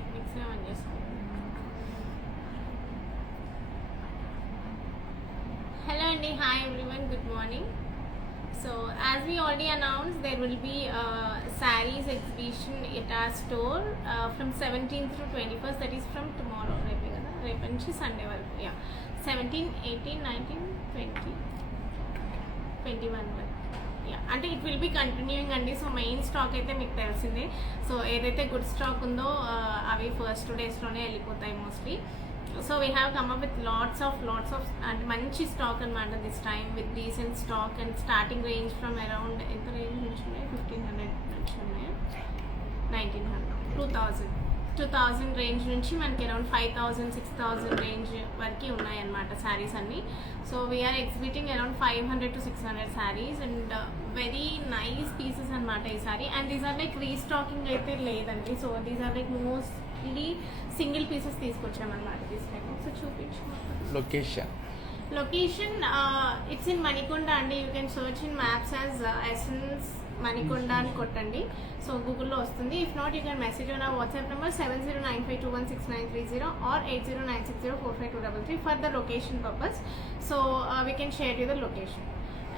ఎథ్నిక్స్లో ఆన్ చేస్తాం. Hello Andy, hi everyone, good morning. So as we already announced, there will be a sarees exhibition at our store from 17th to 21st, that is from tomorrow, రేపు నుంచి సండే వరకు. 17, 18, 19, 20, 21 వరకు. అంటే it will be continuing అండి. So main stock అయితే మీకు తెలిసిందే. సో ఏదైతే గుడ్ స్టాక్ ఉందో అవి ఫస్ట్ 2 డేస్లోనే వెళ్ళిపోతాయి mostly. So we have come up with lots of అంటే మంచి స్టాక్ అనమాట this time, with decent stock and starting range from around ఎంత రేంజ్ నుంచి ఉన్నాయి, 1500 నుంచి ఉన్నాయి, 1900, 2000 రేంజ్ నుంచి మనకి అరౌండ్ 5000, 6000 రేంజ్ వరకు ఉన్నాయన్నమాట శారీస్ అన్నీ. So we're exhibiting around 500 to 600 saris and very nice pieces అనమాట ఈ sari. And these are like restocking అయితే లేదండి. So these are like mostly single pieces తీసుకొచ్చామన్నమాట దిస్ టైమ్. సో చూపించు లొకేషన్ ఇట్స్ ఇన్ మణికొండ అండి. You can search in maps as Essence Manikonda అని కొట్టండి. So గూగుల్లో వస్తుంది. If not you can message on our WhatsApp number 7095216930 or 8096045233 for the location purpose. So we can share you the location.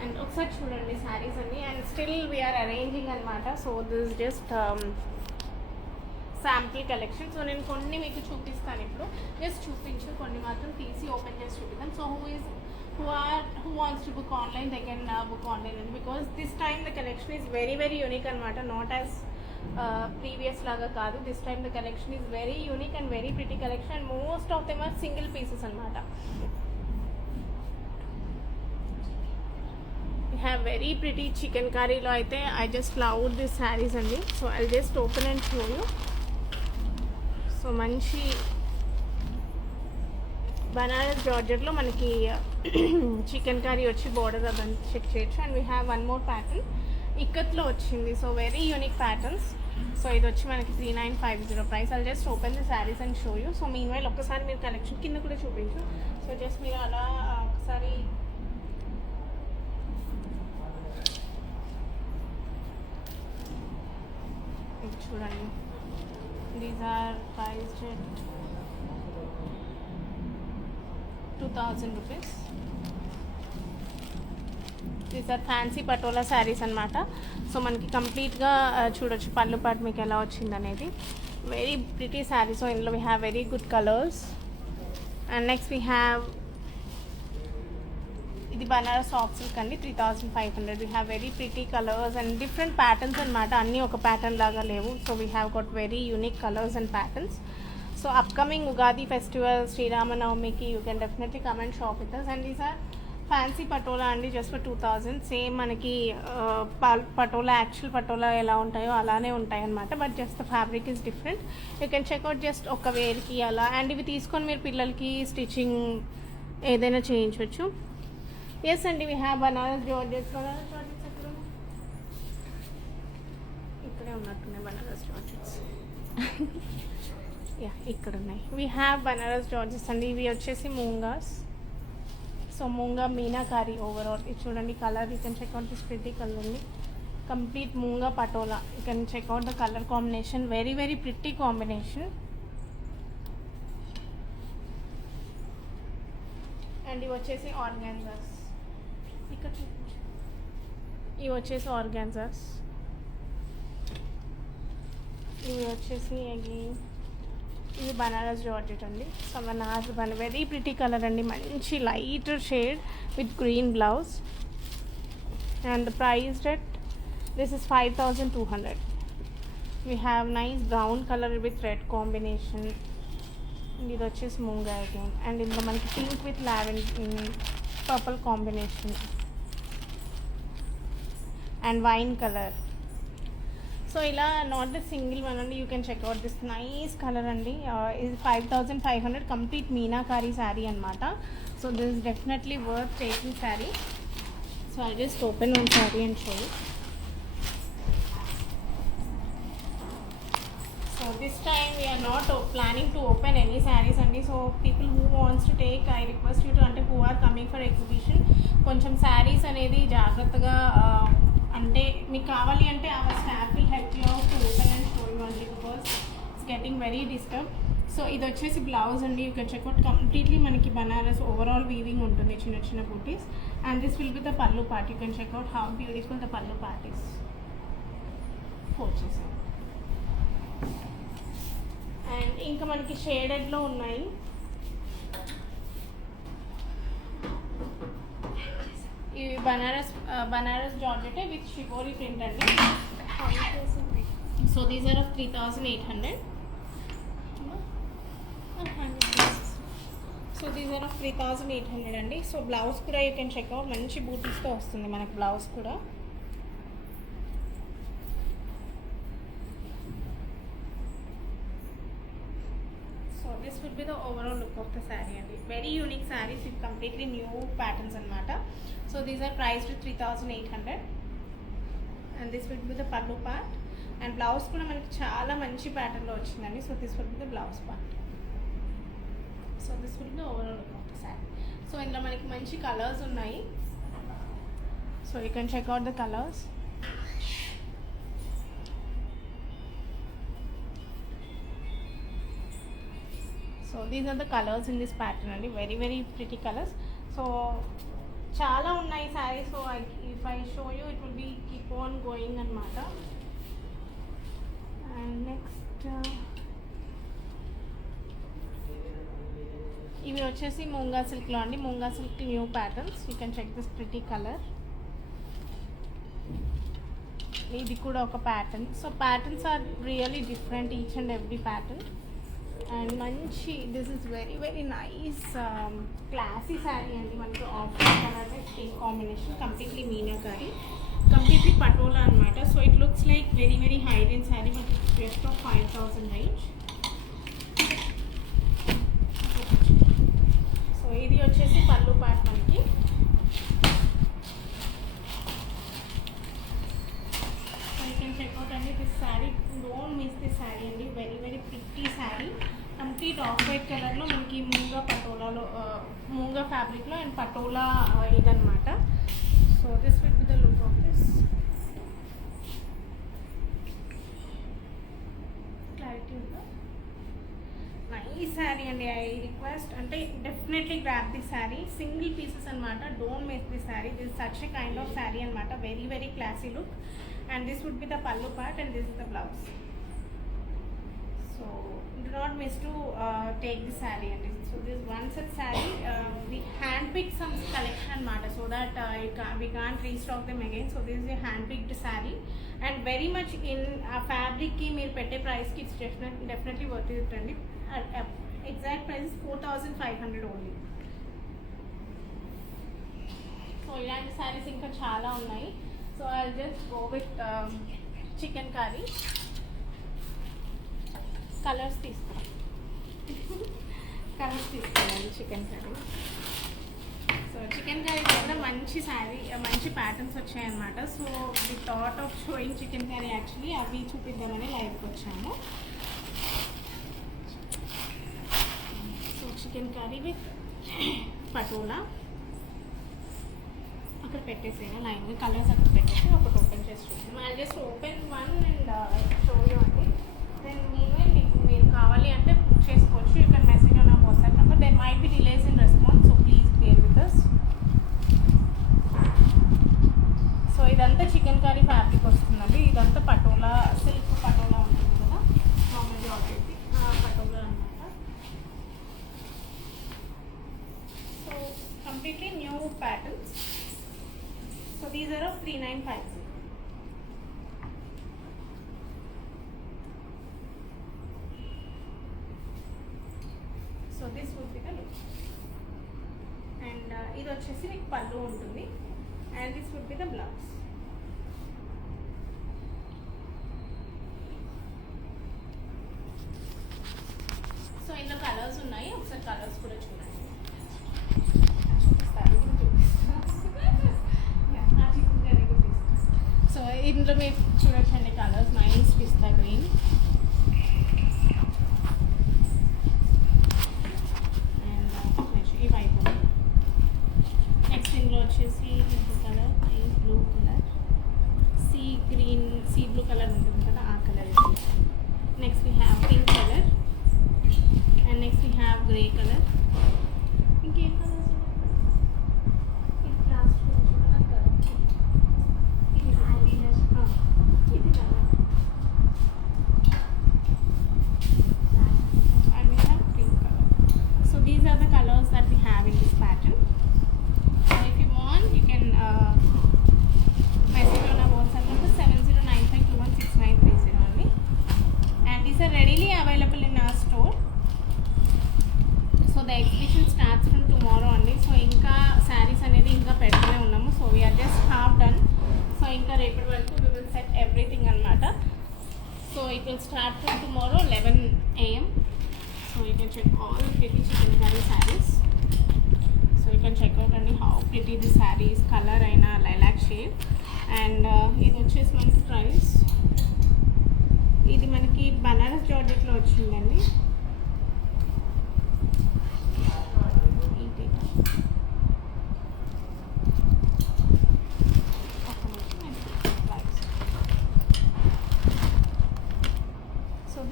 And ఒకసారి చూడండి శారీస్ అన్ని. And still we are arranging అనమాట. So this just sample collection. So నేను కొన్ని మీకు చూపిస్తాను ఇప్పుడు. జస్ట్ చూపించు, కొన్ని మాత్రం తీసి ఓపెన్ చేసి చూపిస్తాను. So who wants to book online, they can book online, because this time the collection is very very unique anamata, not as previous laga kaadu. This time the collection is very unique and very pretty collection, and most of them are single pieces anamata. We have very pretty chicken curry lo aithe I just loved this sarees andi. So I'll just open and show you. So manchi Banaras జార్జెట్లో మనకి chicken curry వచ్చి border అదని check చేయొచ్చు. And we have one more pattern ఇక్కత్లో వచ్చింది. So very unique patterns. So ఇది వచ్చి మనకి 3950 price. I'll just open the saris and show you. So meanwhile ఒక్కసారి మీరు కలెక్షన్ కింద కూడా చూపించు. సో జస్ట్ మీరు అలా ఒకసారి చూడండి. These are priced 2000 rupees. These are fancy patola saris అనమాట. సో మనకి కంప్లీట్గా చూడొచ్చు పళ్ళు పాటు మీకు ఎలా వచ్చింది అనేది. Very pretty sari. సో ఇందులో we have very good colours. And next we have ఇది బనారస్ సాఫ్ట్ సిల్క్ అండి, 3500. We have very pretty colours and different patterns అనమాట. అన్నీ ఒక ప్యాటర్న్ లాగా లేవు. So we have got very unique colours and patterns. So upcoming Ugadi festival, Sri Rama Navami ki, you can definitely come and shop with us. And these are fancy patola andi, just for 2000. Same manaki patola, actual patola ela untayo alane untayi anamata, but just the fabric is different. You can check out just oka wear ki ala. And ivi teeskoni meer pillalki stitching edaina cheyinchochu. Yes andi, we have banaras georgettes ikkade unnattunnayi banaras georgettes. ఇక్కడ ఉన్నాయి. We have Banaras జార్జెస్ అండి. ఇవి వచ్చేసి moongas. So moonga meenakari overall. ఇది చూడండి colour. You can check out this pretty colour అండి. Complete moonga patola. You can check out the colour combination. Very very pretty combination. And ఇవి వచ్చేసి ఆర్గాన్జాస్. ఇక్కడ ఇవి వచ్చేసి ఆర్గాన్జాస్. ఇవి వచ్చేసి ఇది బనారస్ జార్జెట్ అండి. సో బనారస్ వెరీ ప్రిటీ కలర్ అండి. మంచి light shade with green blouse. And price debt this is 5200. We have nice brown colour with red combination. ఇది వచ్చేసి మూంగా అగైన్. అండ్ ఇందులో మనకి pink with lavender purple combination and wine colour. So ఇలా not the single one అండి. You can check out this nice colour అండి. ఇది 5500 కంప్లీట్ మీనాకారీ శారీ అనమాట. So this is definitely worth taking sari. So I just open one sari and show you. So this time we're not planning to open any saris అండి. So people who wants to take, I request you to, అంటే who are coming for exhibition, కొంచెం శారీస్ అనేది జాగ్రత్తగా అంటే మీకు కావాలి అంటే our staff will help you out to open and show you అండి, because getting very disturbed. So ఇది వచ్చేసి బ్లౌజ్ అండి. యూ కెన్ చెక్అవుట్ కంప్లీట్లీ మనకి బనారస్ ఓవరాల్ వీవింగ్ ఉంటుంది, చిన్న చిన్న butis. And this will be the pallu part. You can check out how beautiful the pallu part is. వచ్చేసి and ఇంకా మనకి షేడెడ్లో ఉన్నాయి. ఇవి Banaras georgette with shibori print అండి. So these are of 3,800. So these are of 3,800 అండి. సో బ్లౌజ్ కూడా యూ కెన్ చెక్అవుట్, మంచి బూటీస్తో వస్తుంది మనకు బ్లౌజ్ కూడా. So this will be the overall look of the sari అండి. Very unique saris with completely new patterns అనమాట. So these are priced 3,800 and this will be the pallu part. And blouse కూడా మనకి చాలా మంచి ప్యాటర్న్లో వచ్చిందండి. So this will be the blouse part. So this will be overall look of the sari. So ఇందులో మనకి మంచి కలర్స్ ఉన్నాయి. So you can check out the colours. So these are the colours in this pattern అండి. Very very pretty colours. So చాలా ఉన్నాయి sari. So if I show you it will be keep on going అనమాట. And next ఇవి వచ్చేసి మూంగా సిల్క్లో అండి. Moonga silk new patterns. You can check this pretty colour. ఇది కూడా ఒక pattern. So patterns are really different each and every pattern. And మంచి this is very very nice classy sari అండి. మనకి of colour pink combination, completely meenakari, completely patola అనమాట. So it looks like very very high range sari, but just of 5,000 range. So ఇది వచ్చేసి pallu part మనకి. So you can check out అండి this sari. Don't miss this sari అండి. Very very pretty sari. Complete off white కలర్లో మనకి మూంగా పటోలాలో, మూంగా ఫ్యాబ్రిక్లో అండ్ పటోలా ఇదనమాట. So this will be the look of this. Clarity ఉందా? నైస్ శారీ అండి. ఐ రిక్వెస్ట్ అంటే definitely grab the sari. Single pieces అనమాట. Don't miss the sari. This such a kind of sari అనమాట. Very very classy look. And this would be the pallu part and this is the blouse. So do not miss to take the saree and so this one set saree we hand picked some collection anamata so that we can't restock them again. So this is a hand picked saree and very much in fabric ki meer pette price ki it's definitely worth it andi. Exact price is 4,500 only. So ilanti sarees inka chaala unnayi. So I'll just go with chicken curry. Colours తీసుకున్నాను chicken curry. So chicken curry కూడా మంచి శారీ, మంచి patterns వచ్చాయన్నమాట. So the thought of showing chicken curry actually అవి చూపిద్దామని లైవ్కి వచ్చాము. So chicken curry with patola అక్కడ పెట్టేసాను లైన్గా. కలర్స్ అక్కడ పెట్టేసి ఒకటి ఓపెన్ చేసి చూద్దాం. I just open one and show you అండి. దెన్ మీరు కావాలి అంటే బుక్ చేసుకోవచ్చు. You can message on our WhatsApp number. There might be delays in response, so please bear with us. So ఇదంతా చికెన్ కర్రీ ఫ్యాబ్రిక్ వస్తుందండి. ఇదంతా పటోలా సిల్క్ పటోలా ఉంటుంది కదా, మామూలు జాకెట్ పటోలా అనమాట. So completely new patterns. So these are of 3,950. So this would be the look. And ఇది వచ్చేసి మీకు పళ్ళు ఉంటుంది and this would be the blouse. So ఇందులో కలర్స్ ఉన్నాయి, ఒకసారి కలర్స్ కూడా చూడండి. సో ఇందులో మీరు చూడొచ్చండి కలర్స్. నైస్ పిస్తా గ్రీన్, ఇవి అయిపోతుంది. నెక్స్ట్ ఇందులో వచ్చేసి blue colour, blue colour, sea green, sea blue colour ఉంటుంది కదా ఆ colour. Next we have pink colour. And next we have grey color. ఇంకేం colours these are the colors that we have in this pattern. So if you want, you can message on our WhatsApp number 7095216930 only. And these are readily available in our store. So the exhibition starts from tomorrow only. So inka sarees anedi inka pettune unnamu. So we are just half done. So inka report varaku we will set everything anamata. So it will start from tomorrow 11 AM. So you can check all the pretty chikankari sarees. So you can check out only how pretty the sarees, color aina lilac shade. And ఇది వచ్చేసి మనకి ప్రైస్, ఇది మనకి బనారస్ జార్జెట్లో వచ్చిందండి.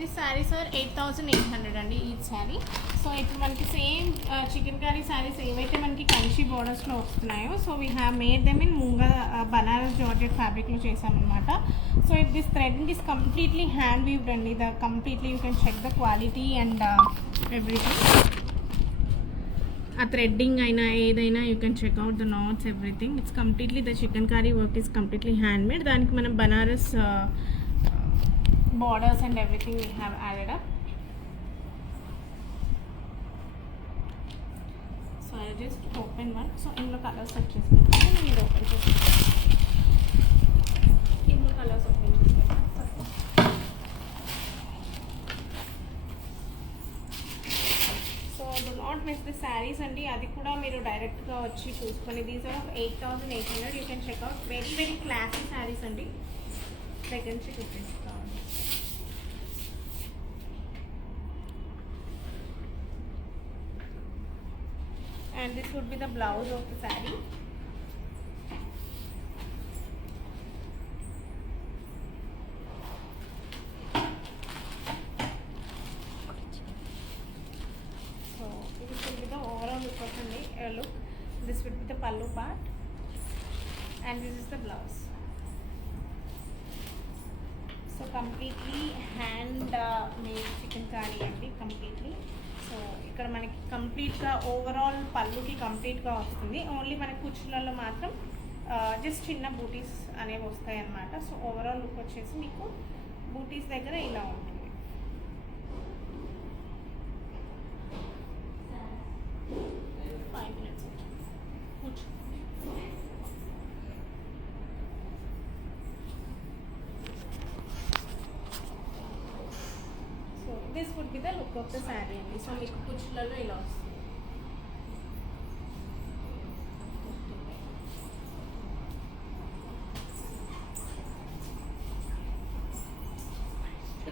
These sarees are 8,800 అండి ఈచ్ శారీ. సో ఇప్పుడు మనకి సేమ్ చికెన్ కర్రీ శారీస్ ఏవైతే మనకి కంచి బోర్డర్స్లో వస్తున్నాయో, so we have made them in munga Banaras georgette ఫ్యాబ్రిక్లో చేసామన్నమాట. So it this threading is completely hand weaved అండి. The completely you can check the quality and everything. ఆ థ్రెడ్డింగ్ అయినా ఏదైనా you can check out the knots everything. It's completely the chikankari work is completely hand made. దానికి మనం Banaras borders and everything we have added up. So I'll just open one. So in the colors set chestunna నేను ఓపెన్ చేస్తాను. in the colors open చేస్తాను. So do not miss the sarees అండి. అది కూడా మీరు డైరెక్ట్గా వచ్చి చూసుకొని, these are 8,800. You can check out. Very very classy sarees అండి. దగ్గర నుంచి చూపిస్తాను. And this would be the blouse of the saree. So this will be the overall look of the look. This would be the pallu part, and this is the blouse. So completely hand made chicken curry andi completely. So ఇక్కడ మనకి కంప్లీట్గా ఓవరాల్ పళ్ళుకి కంప్లీట్గా వస్తుంది. ఓన్లీ మనకి కుచ్చులలో మాత్రం జస్ట్ చిన్న బూటీస్ అనేవి వస్తాయి అన్నమాట. సో ఓవరాల్ లుక్ వచ్చేసి మీకు బూటీస్ దగ్గర ఇలా ఉంటుంది. This would be the look of the saree అండి. సో మీకు కుచ్చులలో ఇలా వస్తుంది.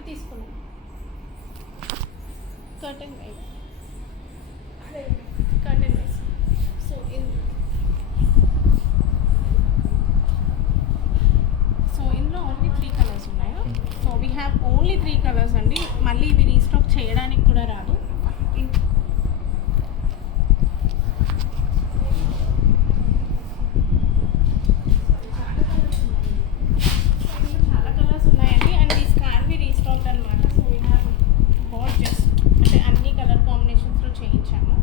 తీసుకున్నాం కర్టెన్ వైజ్ సో ఇందులో ఓన్లీ 3 కలర్స్ ఉన్నాయా? సో వీ హ్యావ్ ఓన్లీ 3 కలర్స్ అండి. మళ్ళీ ఇవి రీస్టాక్ చేయడానికి కూడా రాదు. చాలా కలర్స్ ఉన్నాయండి. And these can be restock అనమాట. So we have bought just అంటే అన్ని కలర్ కాంబినేషన్స్లో చేయించాము.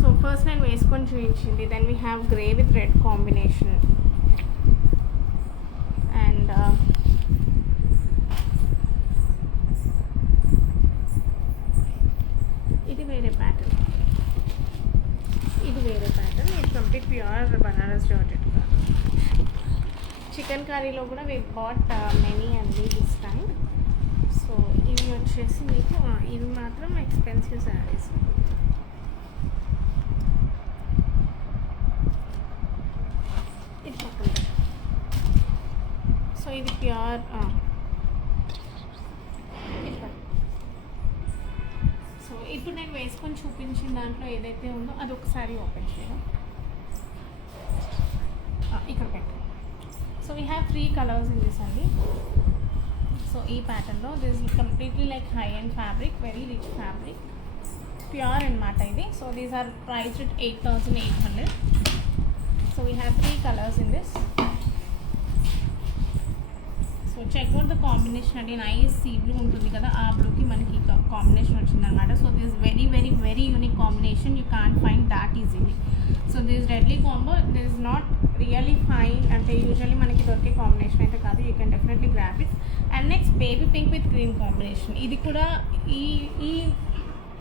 సో ఫస్ట్ నేను వేసుకొని చూపించింది. Then we have grey with red combination. And ఇది వేరే ప్యాటర్న్. ఇది కంప్లీట్ ప్యూర్ బనారస్ జార్జెట్. చికెన్ కర్రీలో కూడా వీ బాట్ మెనీ అండి దిస్ టైం. సో ఇవి వచ్చేసి మీకు ఇవి మాత్రం ఎక్స్పెన్సివ్ శారీస్. ఇది పక్కన. సో ఇది ప్యూర్ సో ఇప్పుడు నేను వేసుకొని చూపించిన దాంట్లో ఏదైతే ఉందో అది ఒకసారి ఓపెన్ చేయడం. ఇక్కడ పెట్టండి. So we have 3 colours in this అండి. సో ఈ ప్యాటర్న్లో this is completely like high and fabric, very rich fabric, pure అనమాట ఇది. So these are priced at 8,800. So we have 3 colours in this. So check out the combination అండి. Nice sea blue ఉంటుంది కదా, ఆ బ్లూకి మనకి కాంబినేషన్ వచ్చిందనమాట. So this very very very unique combination, you can't find that easily. So this readily combo this not really fine, అంటే యూజువల్లీ మనకి దొరికే కాంబినేషన్ అయితే కాదు. You can definitely grab it. And next baby pink with green combination. ఇది కూడా ఈ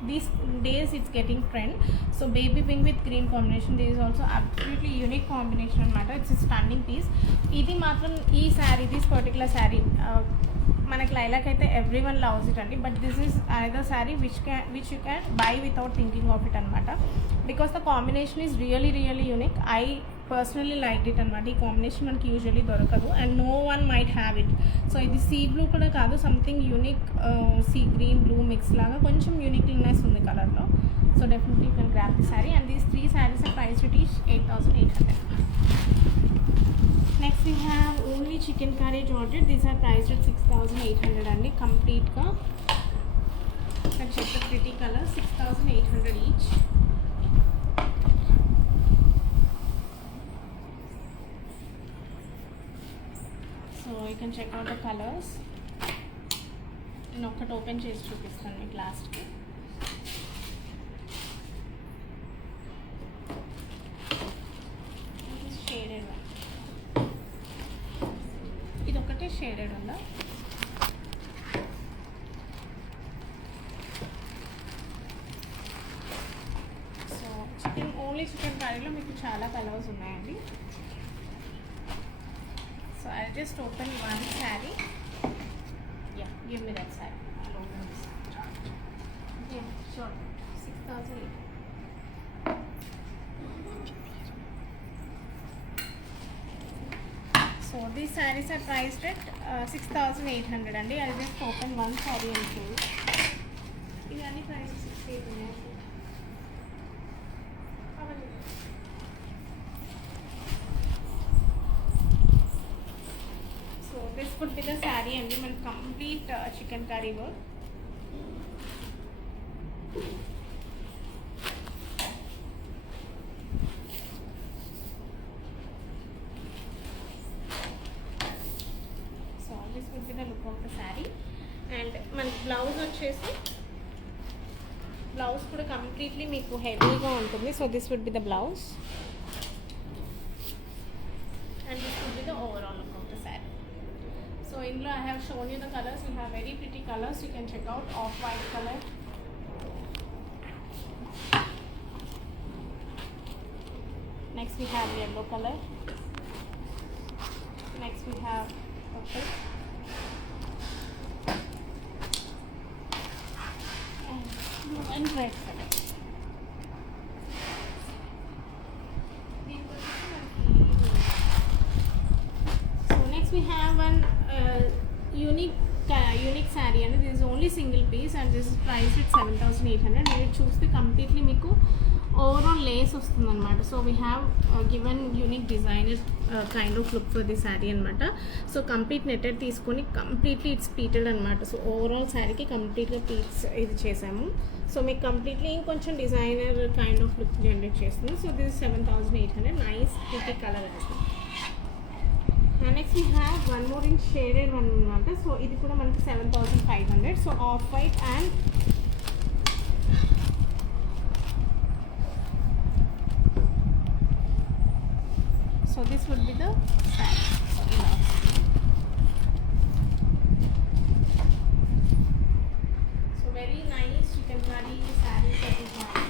these days it's getting trend. So baby pink with green combination, this is also absolutely unique combination anamata. It's a stunning piece. Idi matram ee saree, this particular saree manaki lilac aithe everyone loves it andi, but this is another saree which you can buy without thinking of it anamata, because the combination is really really unique. I personally liked it anamata. Ee combination manaki usually dorokadu and no one might have it. So ఇది sea blue కూడా కాదు, something unique sea green blue mix లాగా కొంచెం uniqueness ఉంది కలర్లో. So definitely you can grab the sari. And these 3 saris are priced at each 8,800. Next we have only chikankari georgette. These are priced at 6,800 అండి కంప్లీట్గా. Check the pretty colour, 6,800 each. So you can check out the colours. నేను ఒకటి open చేసి చూపిస్తాను మీకు లాస్ట్కి. Shaded one, ఇది ఒకటే షేడెడ్ ఉందా. సో ఓన్లీ చికెన్ కర్రీలో మీకు చాలా కలర్స్ ఉన్నాయండి. So I'll just open one saree. Yeah, give me that saree. I'll open this. Yeah, sure. 6,000. So these sarees are priced at 6,800 and I'll just open one saree and show you. These are the prices 6,800. This could be the saree and even complete chicken curry work. So this would be the look of the saree. And మన blouse వచ్చేసి blouse కూడా completely మీకు హెవీగా ఉంటుంది. So this would be the blouse and this would be the overall look of the saree. So in I have shown you the colors. We have very pretty colors. You can check out off-white color. Next we have yellow color. Next we have purple. And blue and red color. So next we have one unique saree, and this is only single piece and this is priced at 7,800. మీరు చూస్తే కంప్లీట్లీ మీకు overall Lay's వస్తుంది అనమాట. So we have given unique designer kind of look for the sari అనమాట. So complete netted తీసుకొని completely it's పీటెడ్ అనమాట. So overall శారీకి కంప్లీట్గా పీట్స్ ఇది చేసాము. సో మీకు కంప్లీట్లీ ఇంకొంచెం designer kind of look generate చేస్తుంది. So this 7,800. Nice pretty colour అనేది. And next we have one more in shaded one anamata. So ఇది కూడా మనకి 7,500. So off white and so this would be the saree. So very nice chicken curry saree that we have.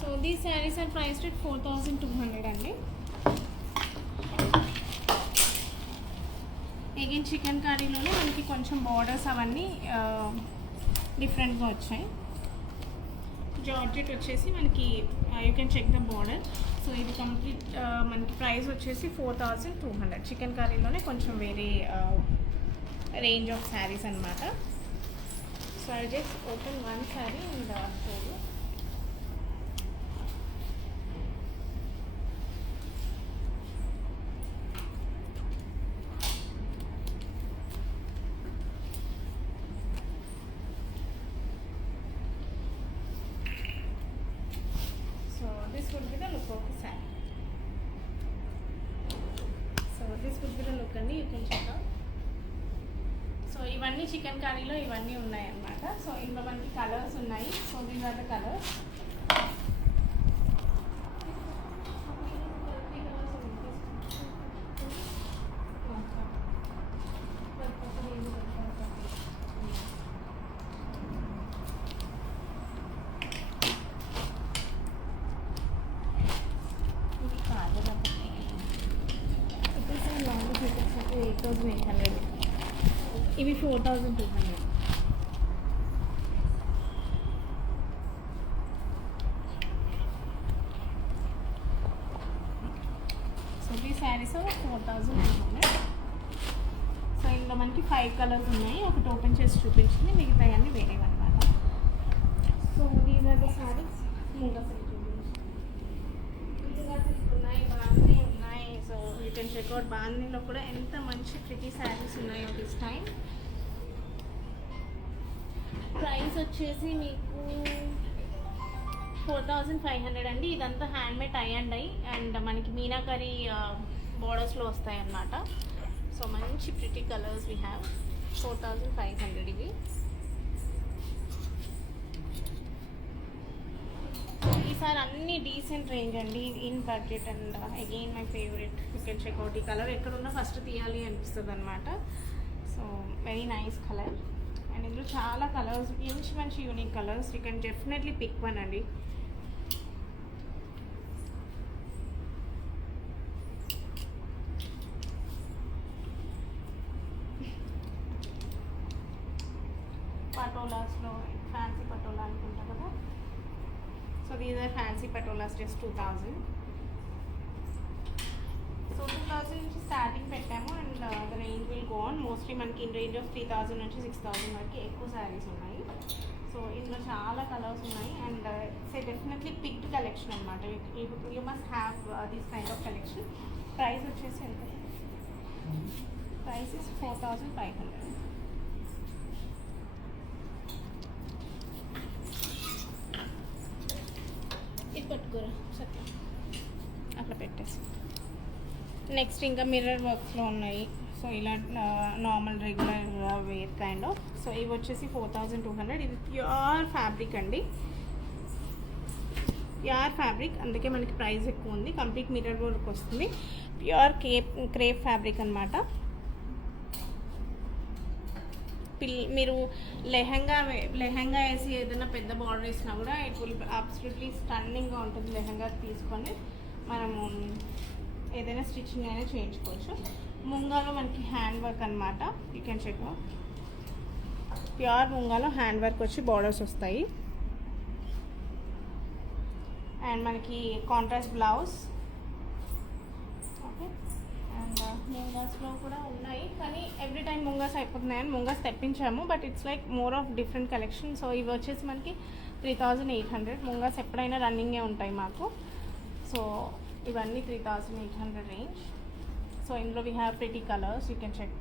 So these sarees are priced at 4,200 అండి. Again chicken కర్రీలోనే మనకి కొంచెం బార్డర్స్ అవన్నీ డిఫరెంట్గా వచ్చాయి. జార్జెట్ వచ్చేసి మనకి you can check the border. So ఇది కంప్లీట్ మనకి ప్రైస్ వచ్చేసి 4200. చికెన్ కర్రీలోనే కొంచెం వేరే రేంజ్ ఆఫ్ శారీస్ అనమాట. So I just open one sari and show you. This would be the look of the saree. So this would be the look అండి, you can check out. So ఇవన్నీ చికెన్ కర్రీలో ఇవన్నీ ఉన్నాయి అన్నమాట. సో ఇందులో మనకి కలర్స్ ఉన్నాయి. So these are the colours. ఇవి 4200. సో ఈ శారీస్ 4200. సో ఇందులో మనకి 5 కలర్స్ ఉన్నాయి. ఒకటి ఓపెన్ చేసి చూపించింది, మిగతా అన్నీ వేరేవి అనమాట. So these are the saris. Munga ఉన్నాయి, బాగానే ఉన్నాయి. So you can check out. బాందీలో కూడా ఎంత మంచి ప్రిటీ శారీస్ ఉన్నాయో దిస్ టైం. ప్రైస్ వచ్చేసి మీకు 4500 అండి. ఇదంతా handmade tie and dye and మనకి మీనాకరీ బోర్డర్స్లో వస్తాయి అన్నమాట. సో మంచి ప్రిటీ కలర్స్ వీ హ్యావ్. 4500 ఇవి. ఈసారి అన్ని డీసెంట్ రేంజ్ అండి, in budget and again my favourite. You can check out. ఈ కలర్ ఎక్కడున్నా ఫస్ట్ తీయాలి అనిపిస్తుంది అనమాట. So very nice colour. And ఇందులో చాలా కలర్స్, మంచి మంచి unique colours. You can definitely pick one అండి. పటోలాస్లో ఫ్యాన్సీ పటోలా అనుకుంటా కదా. So these are fancy patolas, just 2000. So 2000 నుంచి స్టార్టింగ్ పెట్టాము and the range will go on. Mostly మనకి ఇన్ రేంజ్ ఆఫ్ 3000 నుంచి 6000 వరకు ఎక్కువ శారీస్ ఉన్నాయి. సో ఇందులో చాలా కలర్స్ ఉన్నాయి and it's a definitely picked collection అనమాట. You must have this kind of collection. Price వచ్చేసి ఎంత? Price is 4500. ఇది పట్టుకోరా సత్యం, అట్లా పెట్టేసి. నెక్స్ట్ ఇంకా మిర్రర్ వర్క్స్లో ఉన్నాయి. సో ఇలా normal regular wear kind of. So ఇవి వచ్చేసి 4200. ఇది ప్యూర్ ఫ్యాబ్రిక్ అండి, ప్యూర్ ఫ్యాబ్రిక్, అందుకే మనకి ప్రైస్ ఎక్కువ ఉంది. కంప్లీట్ మిర్రర్ వర్క్ వస్తుంది. ప్యూర్ క్రేప్ ఫ్యాబ్రిక్ అనమాట. మీరు లెహంగా వేసి ఏదైనా పెద్ద బార్డర్ వేసినా కూడా ఇట్ విల్ అబ్సల్యూట్లీ స్టన్నింగ్గా ఉంటుంది. లెహంగా తీసుకొని మనము ఏదైనా స్టిచ్చింగ్ అయినా చేయించుకోవచ్చు. ముంగాలో మనకి హ్యాండ్ వర్క్ అనమాట. You can check. ప్యూర్ ముంగాలో హ్యాండ్ వర్క్ వచ్చి బార్డర్స్ వస్తాయి అండ్ మనకి కాంట్రాస్ట్ బ్లౌజ్. ఓకే, అండ్ ముంగాస్లో కూడా ఉన్నాయి, కానీ ఎవ్రీ టైం ముంగాస్ అయిపోతున్నాయని ముంగాస్ తెప్పించాము. But it's like more of different collection. So ఇవి వచ్చేసి మనకి 3800. ముంగాస్ ఎప్పుడైనా రన్నింగే ఉంటాయి మాకు. సో ఇవన్నీ 3800 రేంజ్. సో ఇందులో we have pretty colours, you can check.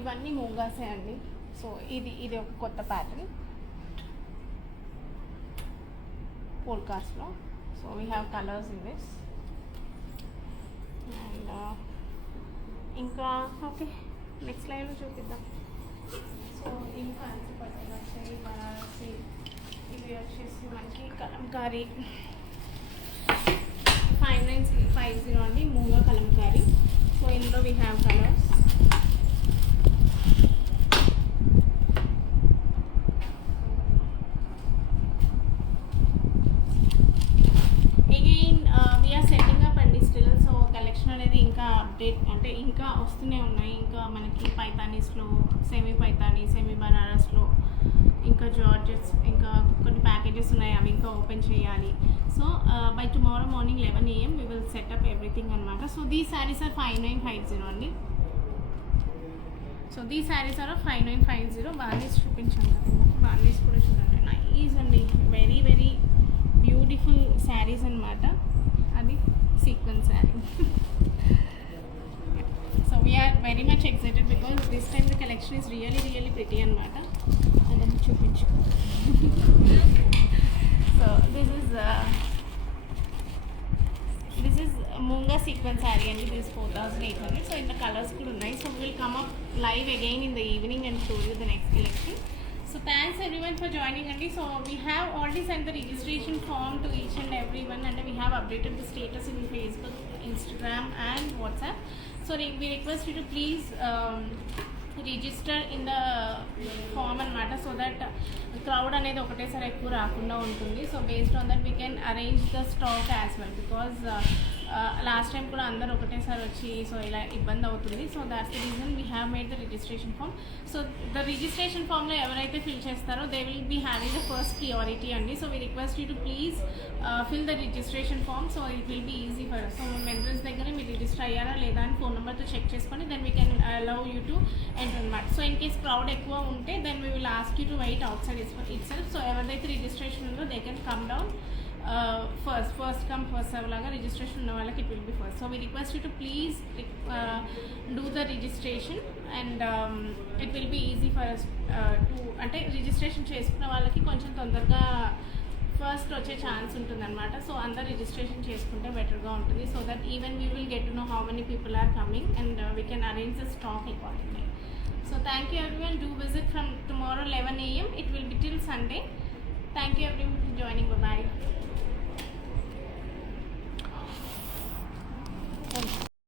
ఇవన్నీ ముంగాసే అండి. సో ఇది ఒక కొత్త ప్యాటర్న్ పోల్కాస్లో. So we have colours in this and ఇంకా ఓకే నెక్స్ట్ లైన్లో చూపిద్దాం. సో ఇవి ఫ్యాన్సీ పట్టులు వచ్చాయి, బనారసి. ఇవి వచ్చేసి మనకి కలంకారీ 5950 అండి, మూంగా కలంకారీ. సో ఇందులో we have colours. Again, we are setting up and still, so collection అంటే ఇంకా వస్తూనే ఉన్నాయి. ఇంకా మనకి పైతానీస్లో, సెమీ పైతానీ, సెమీ బనారస్లో, ఇంకా జార్జెట్స్, ఇంకా కొన్ని ప్యాకేజెస్ ఉన్నాయి, అవి ఇంకా ఓపెన్ చేయాలి. So by tomorrow morning 11 AM we will set up everything అనమాట. సో దీస్ శారీస్ ఆర్ 5950 అండి. So these saris are 5950. బార్నీస్ చూపించాను కదా, బార్నీస్ కూడా చూడండి, నైస్ అండి, వెరీ వెరీ బ్యూటిఫుల్ శారీస్ అనమాట. అది sequence sari. So we are very much excited because this time the collection is really pretty అనమాట. అదని చూపించు. So this is moonga sequence sari అండి. దిస్ 4800. సో ఇంత కలర్స్ కూడా ఉన్నాయి. So will come up live again in the evening and show you the next collection. So thanks everyone for joining Andy. So we have already sent the registration form to each and everyone, and we have updated the status in Facebook, Instagram and WhatsApp. So we request you to please register in the form అనమాట, so that crowd అనేది ఒకటేసారి ఎక్కువ రాకుండా ఉంటుంది. So based on that we can arrange the stock as well, because last time కూడా అందరూ ఒకటేసారి వచ్చి సో ఇలా ఇబ్బంది అవుతుంది. So that's the reason we have made the registration form. So the registration ఫామ్లో ఎవరైతే ఫిల్ చేస్తారో they will be having the first priority అండి. So we request you to please fill the registration form. So it will be easy for us. So vendors దగ్గర మీరు రిజిస్టర్ అయ్యారా లేదా అని ఫోన్ నెంబర్తో చెక్ చేసుకొని then we can allow you to enter అనమాట. So in case crowd ఎక్కువ ఉంటే then we will ask you to wait outside itself. So ఎవరిదైతే రిజిస్ట్రేషన్ ఉందో they can come down first come first serve లాగా registration ఉన్న వాళ్ళకి it will be first. So we request you to please do the registration and it will be easy for us to, అంటే registration చేసుకున్న వాళ్ళకి కొంచెం తొందరగా ఫస్ట్ వచ్చే ఛాన్స్ ఉంటుంది అనమాట. సో అందరు రిజిస్ట్రేషన్ చేసుకుంటే బెటర్గా ఉంటుంది. So that even we will get to know how many people are coming and we can arrange the stock accordingly. So thank you everyone. Do visit from tomorrow 11 AM. It will be till Sunday. Thank you everyone for joining. Bye bye.